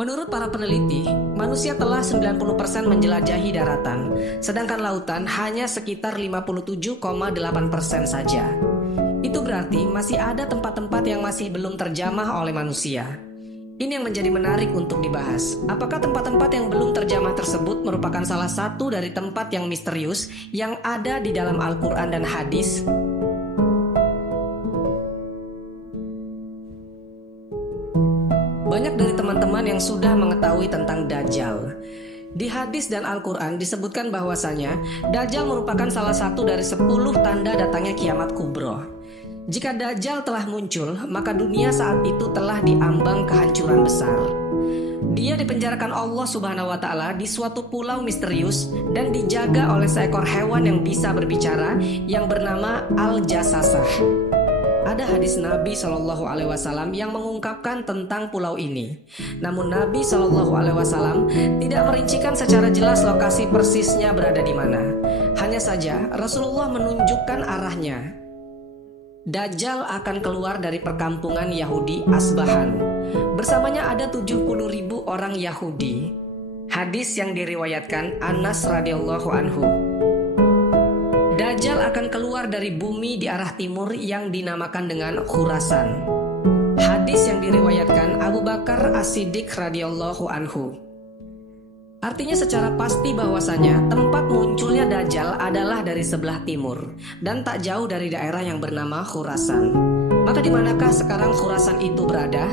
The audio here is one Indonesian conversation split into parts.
Menurut para peneliti, manusia telah 90% menjelajahi daratan, sedangkan lautan hanya sekitar 57,8% saja. Itu berarti masih ada tempat-tempat yang masih belum terjamah oleh manusia. Ini yang menjadi menarik untuk dibahas. Apakah tempat-tempat yang belum terjamah tersebut merupakan salah satu dari tempat yang misterius yang ada di dalam Al-Quran dan hadis? Banyak dari teman-teman yang sudah mengetahui tentang Dajjal. Di hadis dan Al-Quran disebutkan bahwasanya Dajjal merupakan salah satu dari 10 tanda datangnya kiamat kubro. Jika Dajjal telah muncul, maka dunia saat itu telah diambang kehancuran besar. Dia dipenjarakan Allah Subhanahu wa Ta'ala di suatu pulau misterius dan dijaga oleh seekor hewan yang bisa berbicara yang bernama Al-Jassasah. Ada hadis Nabi Shallallahu Alaihi Wasallam yang mengungkapkan tentang pulau ini. Namun Nabi Shallallahu Alaihi Wasallam tidak merincikan secara jelas lokasi persisnya berada di mana. Hanya saja Rasulullah menunjukkan arahnya. Dajjal akan keluar dari perkampungan Yahudi Asbahan. Bersamanya ada 70.000 orang Yahudi. Hadis yang diriwayatkan Anas radhiyallahu anhu. Dajjal akan keluar dari bumi di arah timur yang dinamakan dengan Khurasan. Hadis yang diriwayatkan Abu Bakar As-Siddiq radhiyallahu anhu. Artinya secara pasti bahwasanya tempat munculnya Dajjal adalah dari sebelah timur dan tak jauh dari daerah yang bernama Khurasan. Maka di manakah sekarang Khurasan itu berada?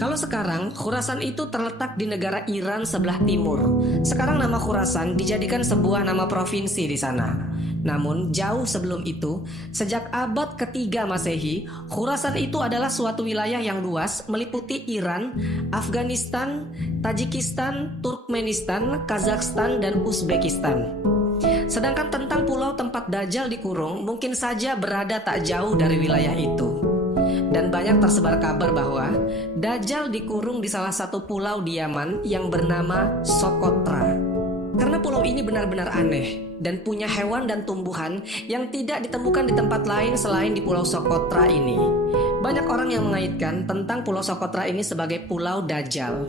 Kalau sekarang, Khurasan itu terletak di negara Iran sebelah timur. Sekarang nama Khurasan dijadikan sebuah nama provinsi di sana. Namun jauh sebelum itu, sejak abad ketiga Masehi, Khurasan itu adalah suatu wilayah yang luas meliputi Iran, Afghanistan, Tajikistan, Turkmenistan, Kazakhstan, dan Uzbekistan. Sedangkan tentang pulau tempat Dajjal dikurung mungkin saja berada tak jauh dari wilayah itu. Dan banyak tersebar kabar bahwa Dajjal dikurung di salah satu pulau di Yaman yang bernama Socotra. Karena pulau ini benar-benar aneh dan punya hewan dan tumbuhan yang tidak ditemukan di tempat lain selain di pulau Socotra ini. Banyak orang yang mengaitkan tentang pulau Socotra ini sebagai pulau Dajjal.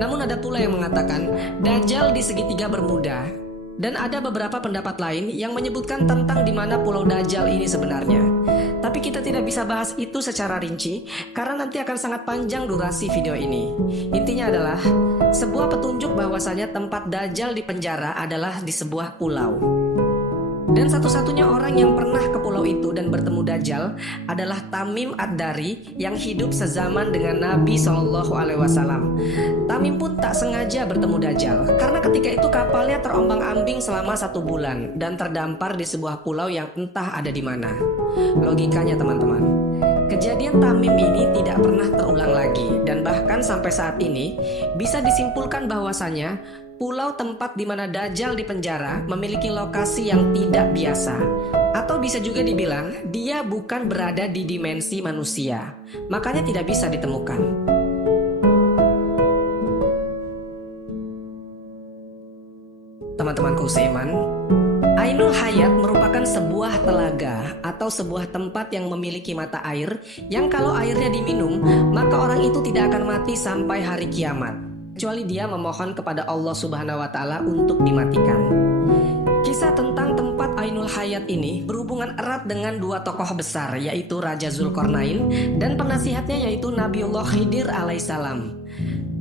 Namun ada pula yang mengatakan Dajjal di segitiga Bermuda. Dan ada beberapa pendapat lain yang menyebutkan tentang di mana pulau Dajjal ini sebenarnya. Tapi kita tidak bisa bahas itu secara rinci karena nanti akan sangat panjang durasi video ini. Intinya adalah sebuah petunjuk bahwasanya tempat Dajjal di penjara adalah di sebuah pulau. Dan satu-satunya orang yang pernah ke pulau itu dan bertemu Dajjal adalah Tamim Ad-Dari yang hidup sezaman dengan Nabi SAW. Tamim pun tak sengaja bertemu Dajjal karena ketika itu kapalnya terombang-ambing selama 1 bulan dan terdampar di sebuah pulau yang entah ada di mana. Logikanya teman-teman, kejadian Tamim ini tidak pernah terulang lagi dan bahkan sampai saat ini bisa disimpulkan bahwasanya pulau tempat di mana Dajjal dipenjara memiliki lokasi yang tidak biasa. Atau bisa juga dibilang dia bukan berada di dimensi manusia, makanya tidak bisa ditemukan. Teman-temanku seiman, Ainul Hayat merupakan sebuah telaga atau sebuah tempat yang memiliki mata air yang kalau airnya diminum, maka orang itu tidak akan mati sampai hari kiamat, kecuali dia memohon kepada Allah Subhanahu wa Ta'ala untuk dimatikan. Kisah tentang tempat Ainul Hayat ini berhubungan erat dengan 2 tokoh besar, yaitu Raja Zulkarnain dan penasihatnya yaitu Nabiullah Khidir alaihissalam.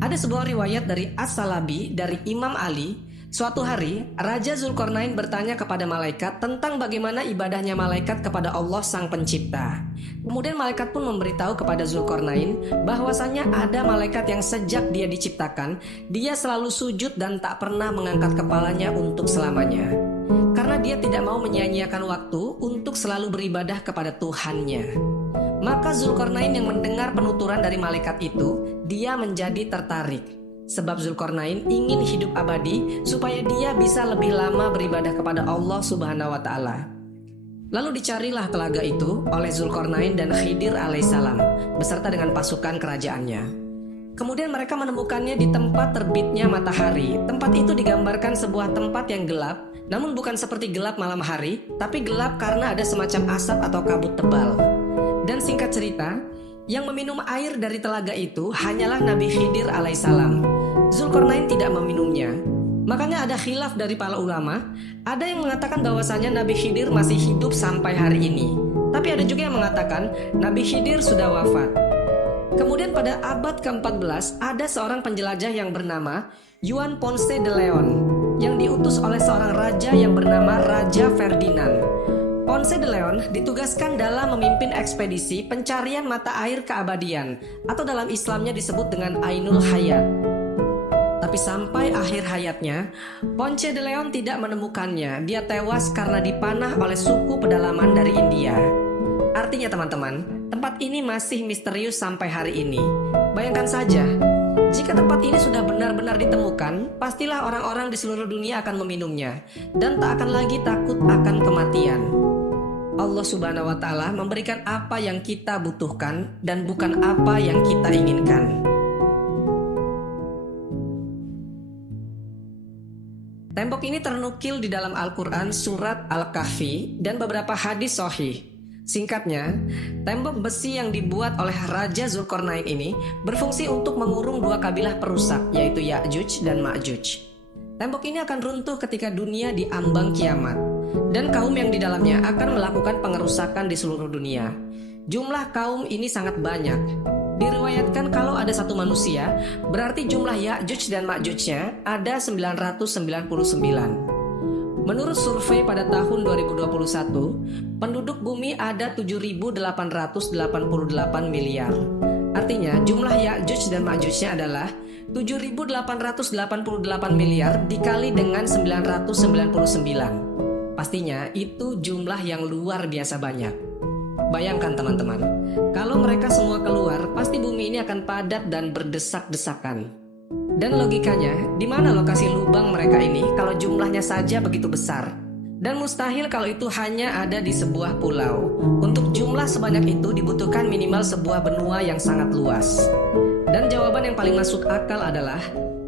Ada sebuah riwayat dari As-Salabi dari Imam Ali. Suatu hari, Raja Zulkarnain bertanya kepada malaikat tentang bagaimana ibadahnya malaikat kepada Allah Sang Pencipta. Kemudian malaikat pun memberitahu kepada Zulkarnain bahwasanya ada malaikat yang sejak dia diciptakan, dia selalu sujud dan tak pernah mengangkat kepalanya untuk selamanya. Karena dia tidak mau menyia-nyiakan waktu untuk selalu beribadah kepada Tuhannya. Maka Zulkarnain yang mendengar penuturan dari malaikat itu, dia menjadi tertarik. Sebab Zulkarnain ingin hidup abadi supaya dia bisa lebih lama beribadah kepada Allah Subhanahu wa Ta'ala. Lalu dicarilah telaga itu oleh Zulkarnain dan Khidir alaihissalam beserta dengan pasukan kerajaannya. Kemudian mereka menemukannya di tempat terbitnya matahari. Tempat itu digambarkan sebuah tempat yang gelap, namun bukan seperti gelap malam hari, tapi gelap karena ada semacam asap atau kabut tebal. Dan singkat cerita, Yang meminum air dari telaga itu hanyalah Nabi Khidir alaihissalam. Zulkarnain tidak meminumnya. Makanya ada khilaf dari para ulama. Ada yang mengatakan bahwasanya Nabi Khidir masih hidup sampai hari ini. Tapi ada juga yang mengatakan Nabi Khidir sudah wafat. Kemudian pada abad ke-14 ada seorang penjelajah yang bernama Juan Ponce de Leon yang diutus oleh seorang raja yang bernama Raja Ferdinand. Ponce de Leon ditugaskan dalam memimpin ekspedisi pencarian mata air keabadian atau dalam Islamnya disebut dengan Ainul Hayat. Tapi sampai akhir hayatnya, Ponce de Leon tidak menemukannya. Dia tewas karena dipanah oleh suku pedalaman dari India. Artinya teman-teman, tempat ini masih misterius sampai hari ini. Bayangkan saja, jika tempat ini sudah benar-benar ditemukan, pastilah orang-orang di seluruh dunia akan meminumnya dan tak akan lagi takut akan kematian. Allah Subhanahu wa Ta'ala memberikan apa yang kita butuhkan dan bukan apa yang kita inginkan. Tembok ini ternukil di dalam Al-Quran surat Al-Kahfi dan beberapa hadis sahih. Singkatnya, tembok besi yang dibuat oleh Raja Zulkarnain ini berfungsi untuk mengurung dua kabilah perusak, yaitu Ya'juj dan Ma'juj. Tembok ini akan runtuh ketika dunia diambang kiamat, dan kaum yang di dalamnya akan melakukan pengerusakan di seluruh dunia. Jumlah kaum ini sangat banyak. Diriwayatkan kalau ada satu manusia, berarti jumlah Ya'juj dan Ma'jujnya ada 999. Menurut survei pada tahun 2021, penduduk bumi ada 7.888 miliar. Artinya jumlah Ya'juj dan Ma'jujnya adalah 7.888 miliar dikali dengan 999. Pastinya itu jumlah yang luar biasa banyak. Bayangkan teman-teman, kalau mereka semua keluar, pasti bumi ini akan padat dan berdesak-desakan. Dan logikanya, di mana lokasi lubang mereka ini kalau jumlahnya saja begitu besar? Dan mustahil kalau itu hanya ada di sebuah pulau. Untuk jumlah sebanyak itu dibutuhkan minimal sebuah benua yang sangat luas. Dan jawaban yang paling masuk akal adalah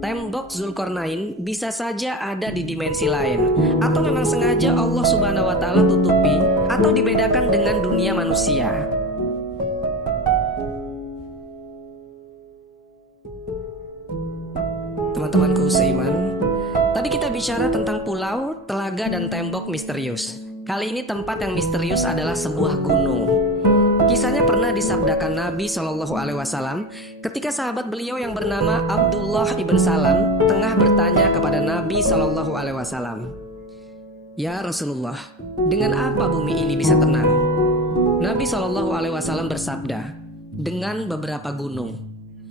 tembok Zulkarnain bisa saja ada di dimensi lain, atau memang sengaja Allah Subhanahu wa Ta'ala tutupi atau dibedakan dengan dunia manusia. Teman-temanku seiman, tadi kita bicara tentang pulau, telaga, dan tembok misterius. Kali ini tempat yang misterius adalah sebuah gunung. Kisahnya pernah disabdakan Nabi SAW ketika sahabat beliau yang bernama Abdullah ibn Salam tengah bertanya kepada Nabi SAW, "Ya Rasulullah, dengan apa bumi ini bisa tenang?" Nabi SAW bersabda, "Dengan beberapa gunung."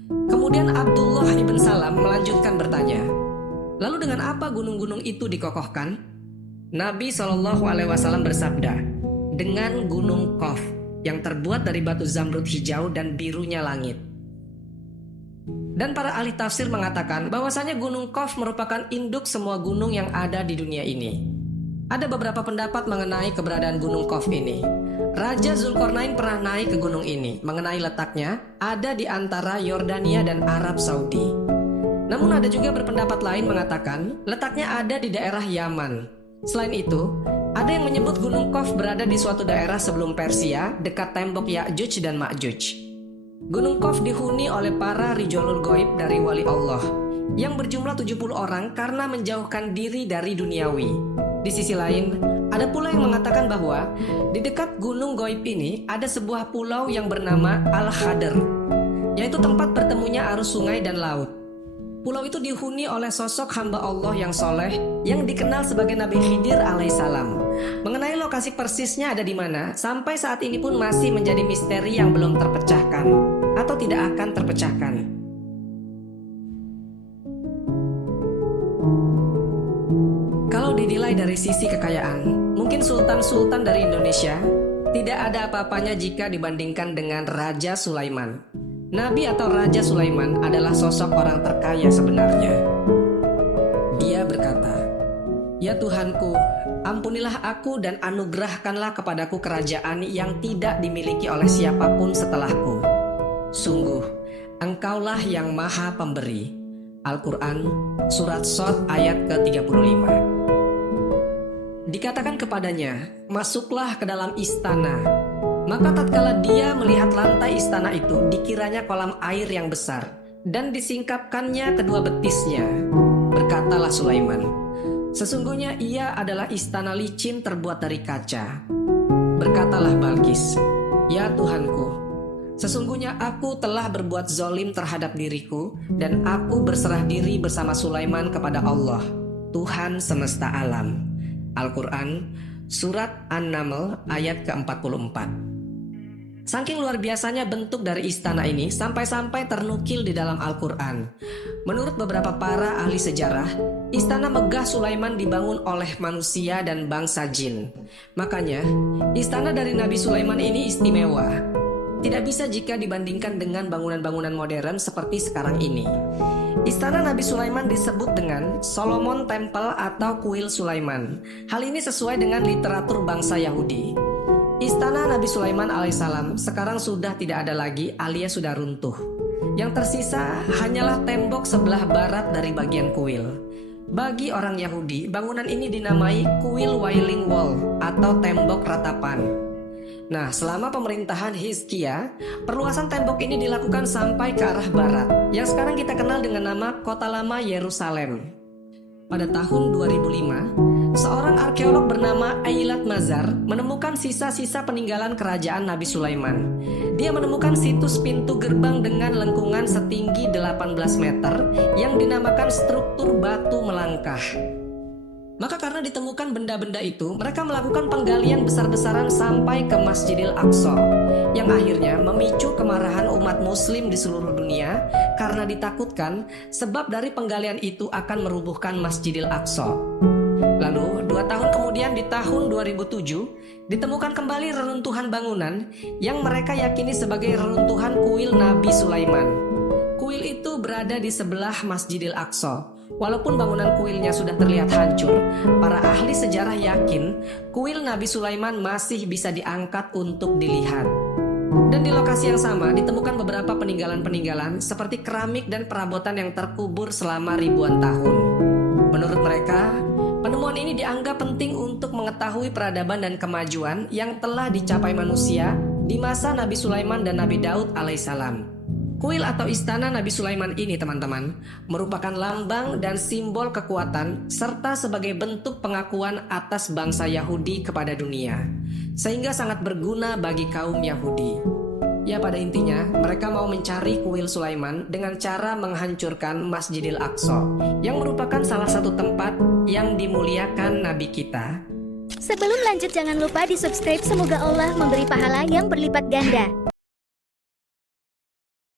Kemudian Abdullah ibn Salam melanjutkan bertanya, "Lalu dengan apa gunung-gunung itu dikokohkan?" Nabi SAW bersabda, "Dengan gunung Qaf yang terbuat dari batu zamrud hijau dan birunya langit." Dan para ahli tafsir mengatakan bahwasanya gunung Qaf merupakan induk semua gunung yang ada di dunia ini. Ada beberapa pendapat mengenai keberadaan gunung Qaf ini. Raja Zulkarnain pernah naik ke gunung ini. Mengenai letaknya, ada di antara Yordania dan Arab Saudi. Namun ada juga berpendapat lain mengatakan letaknya ada di daerah Yaman. Selain itu, ada yang menyebut gunung Qaf berada di suatu daerah sebelum Persia, dekat tembok Ya'juj dan Ma'juj. Gunung Qaf dihuni oleh para rijolul goib dari wali Allah, yang berjumlah 70 orang karena menjauhkan diri dari duniawi. Di sisi lain, ada pula yang mengatakan bahwa di dekat gunung goib ini ada sebuah pulau yang bernama Al-Khadr, yaitu tempat bertemunya arus sungai dan laut. Pulau itu dihuni oleh sosok hamba Allah yang soleh yang dikenal sebagai Nabi Khidir alaihissalam. Mengenai lokasi persisnya ada di mana, sampai saat ini pun masih menjadi misteri yang belum terpecahkan atau tidak akan terpecahkan. Kalau dinilai dari sisi kekayaan, mungkin sultan-sultan dari Indonesia tidak ada apa-apanya jika dibandingkan dengan Raja Sulaiman. Nabi atau Raja Sulaiman adalah sosok orang terkaya sebenarnya. Dia berkata, "Ya Tuhanku, ampunilah aku dan anugerahkanlah kepadaku kerajaan yang tidak dimiliki oleh siapapun setelahku. Sungguh, Engkaulah yang Maha Pemberi." Al-Quran, Surat Shad ayat ke-35. Dikatakan kepadanya, "Masuklah ke dalam istana." Maka tatkala dia melihat lantai istana itu, dikiranya kolam air yang besar, dan disingkapkannya kedua betisnya. Berkatalah Sulaiman, sesungguhnya ia adalah istana licin terbuat dari kaca. Berkatalah Balqis, ya Tuhanku, sesungguhnya aku telah berbuat zolim terhadap diriku, dan aku berserah diri bersama Sulaiman kepada Allah, Tuhan semesta alam. Al-Quran, Surat An-Naml ayat ke-44. Saking luar biasanya bentuk dari istana ini sampai-sampai ternukil di dalam Al-Quran. Menurut beberapa para ahli sejarah, istana megah Sulaiman dibangun oleh manusia dan bangsa jin. Makanya, istana dari Nabi Sulaiman ini istimewa. Tidak bisa jika dibandingkan dengan bangunan-bangunan modern seperti sekarang ini. Istana Nabi Sulaiman disebut dengan Solomon Temple atau Kuil Sulaiman. Hal ini sesuai dengan literatur bangsa Yahudi. Istana Nabi Sulaiman alaihissalam sekarang sudah tidak ada lagi alias sudah runtuh. Yang tersisa hanyalah tembok sebelah barat dari bagian kuil. Bagi orang Yahudi, bangunan ini dinamai Kuil Wailing Wall atau tembok ratapan. Nah, selama pemerintahan Hizkia, perluasan tembok ini dilakukan sampai ke arah barat, yang sekarang kita kenal dengan nama Kota Lama Yerusalem. Pada tahun 2005, seorang arkeolog bernama Eilat Mazar menemukan sisa-sisa peninggalan kerajaan Nabi Sulaiman. Dia menemukan situs pintu gerbang dengan lengkungan setinggi 18 meter yang dinamakan struktur batu melangkah. Maka karena ditemukan benda-benda itu, mereka melakukan penggalian besar-besaran sampai ke Masjidil Aqsa, yang akhirnya memicu kemarahan umat muslim di seluruh dunia karena ditakutkan sebab dari penggalian itu akan merubuhkan Masjidil Aqsa. Lalu 2 tahun kemudian di tahun 2007 ditemukan kembali reruntuhan bangunan yang mereka yakini sebagai reruntuhan kuil Nabi Sulaiman. Kuil itu berada di sebelah Masjidil Aqsa. Walaupun bangunan kuilnya sudah terlihat hancur, para ahli sejarah yakin kuil Nabi Sulaiman masih bisa diangkat untuk dilihat. Dan di lokasi yang sama ditemukan beberapa peninggalan-peninggalan seperti keramik dan perabotan yang terkubur selama ribuan tahun. Menurut mereka, penemuan ini dianggap penting untuk mengetahui peradaban dan kemajuan yang telah dicapai manusia di masa Nabi Sulaiman dan Nabi Daud alaihissalam. Kuil atau istana Nabi Sulaiman ini, teman-teman, merupakan lambang dan simbol kekuatan serta sebagai bentuk pengakuan atas bangsa Yahudi kepada dunia, sehingga sangat berguna bagi kaum Yahudi. Ya, pada intinya mereka mau mencari kuil Sulaiman dengan cara menghancurkan Masjidil Aqsa, yang merupakan salah satu tempat yang dimuliakan Nabi kita. Sebelum lanjut jangan lupa di subscribe, semoga Allah memberi pahala yang berlipat ganda.